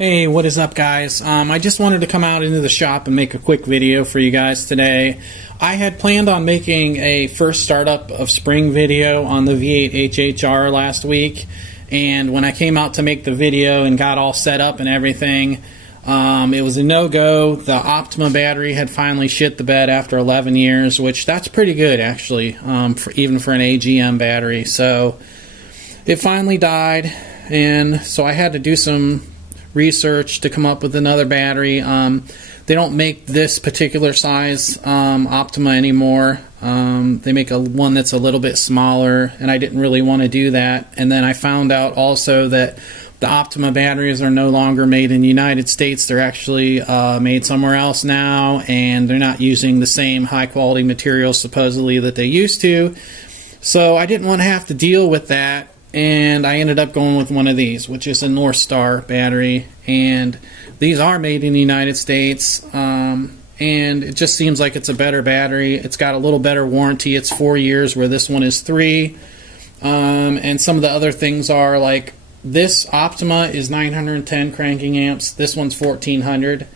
Hey, what is up, guys? I just wanted to come out into the shop and make a quick video for you guys today. I had planned on making a first startup of spring video on the V8 HHR last week, and when I came out to make the video and got all set up and everything, it was a no-go. The Optima battery had finally shit the bed after 11 years, which that's pretty good actually, even for an AGM battery. So it finally died, and so I had to do some research to come up with another battery. They don't make this particular size Optima anymore. They make one that's a little bit smaller, and I didn't really want to do that. And then I found out also that the Optima batteries are no longer made in the United States. They're actually made somewhere else now, and they're not using the same high quality materials supposedly that they used to. So I didn't want to have to deal with that, and I ended up going with one of these, which is a Northstar battery, and these are made in the United States, and it just seems like it's a better battery. It's got a little better warranty. It's 4 years where this one is 3, and some of the other things are like this Optima is 910 cranking amps, this one's 1400.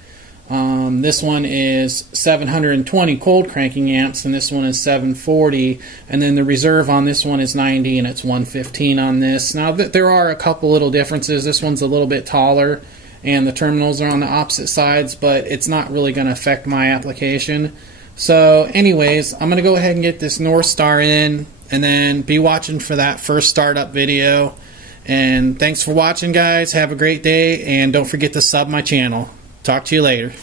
This one is 720 cold cranking amps, and this one is 740, and then the reserve on this one is 90, and it's 115 on this. Now there are a couple little differences. This one's a little bit taller and the terminals are on the opposite sides, but it's not really going to affect my application. So anyways, I'm going to go ahead and get this Northstar in, and then be watching for that first startup video. And thanks for watching, guys. Have a great day, and don't forget to sub my channel. Talk to you later.